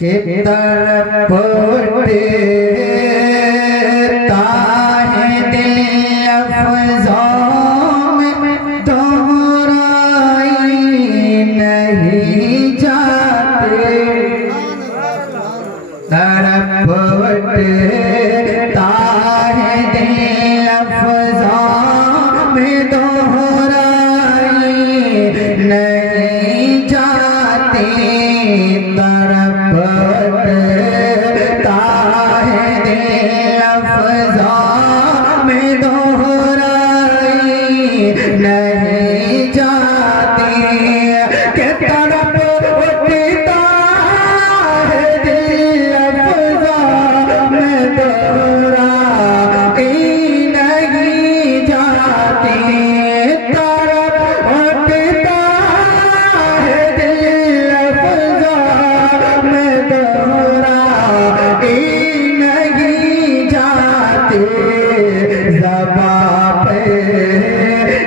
के तरफ उठता है दिल अफ़ज़ों में दोहराई नहीं जाते। तरफ उठता है दिल अफ़ज़ों में दोहराई नहीं जाते। तरफ उठता है दिल अफ़ज़ों में दोहराई नहीं जाते। के तरफ उठता है दिल अफ़ज़ों में दोहराई नहीं जाते। तरफ उठता है दिल अफ़ज़ों में दोहराई नहीं जाते। ज़बां पे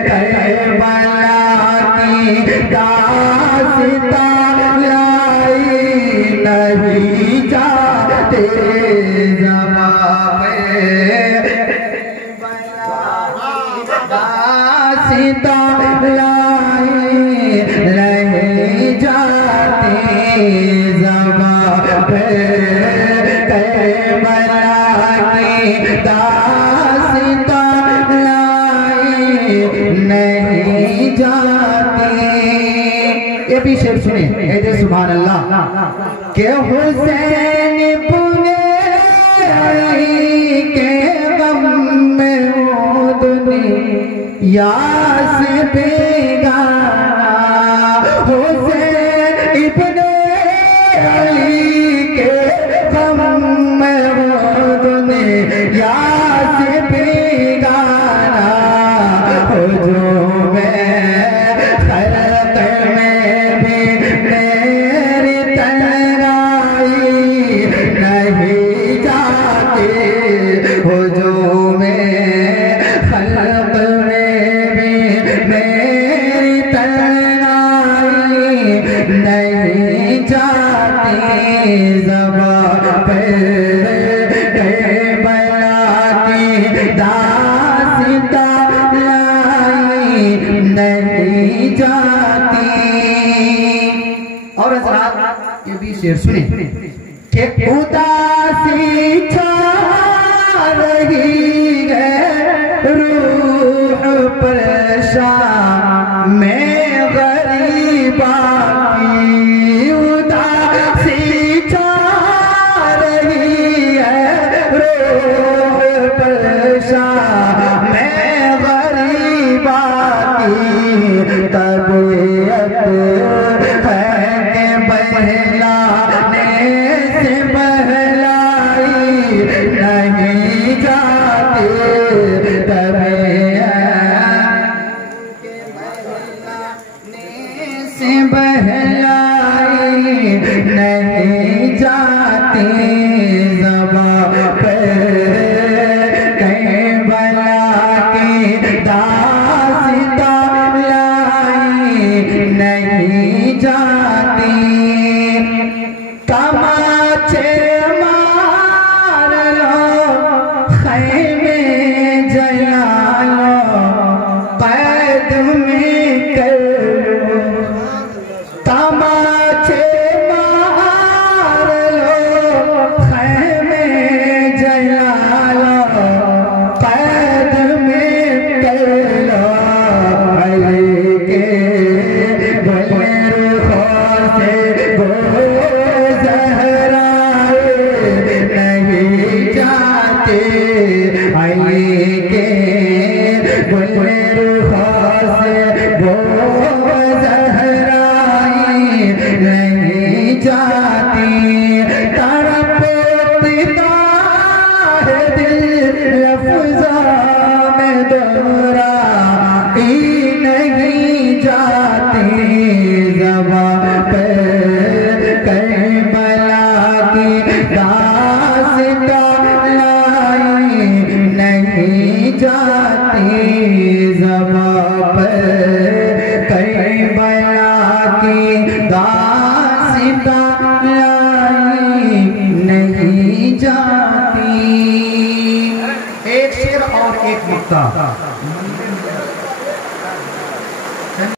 करबला की दास्तां लाई नहीं जाते। ज़बां पे दास्तां लाई नहीं जाते। ज़बां पे करबला की दास्तां लाई नहीं जाते। ये भी शेर सुने, सुभान अल्लाह। के हुसैन पुने के गम में हो दुनिया से बेगाना। हुसैन इब्ने अली के गम में हो दुनिया से बेगाना। हुजूम खल्क़ में भी मेरी तन्हाई नहीं जाते। हुजूम खल्क़ में भी मेरी तन्हाई नहीं जाते। ज़बां पे करबला की दास्तां लाई नहीं जाती। और हज़रात ये भी शेर सुने कि उदासी छा रही है रूह परेशान में गरीबा की। उदासी छा रही है रूह परेशान में गरीबा की। तबीयत है कि बहलाने से बहलाई नहीं जाते। तबीयत के बहलाने से बहलाई नहीं जाते। ज़बां पे करबला की दास्तां लाई नहीं जाती। तमाचे मार लो, खैमे जला लो, कैद में कर लो। तमाचे मार लो, खैमे जला लो, कैद में कर लो। अली के रुखों से वो ज़हराए नहीं जाते। अली के रुखों से वो ज़हराए नहीं जाती। तरफ उठता है दिल अफ़ज़ों में दोहराई नहीं जाती। ज़बां पे करबला की दास्तां लाई नहीं जाती। ज़बां पे करबला की दास्तां लाई जाती। एक शेर और एक नुक्ता।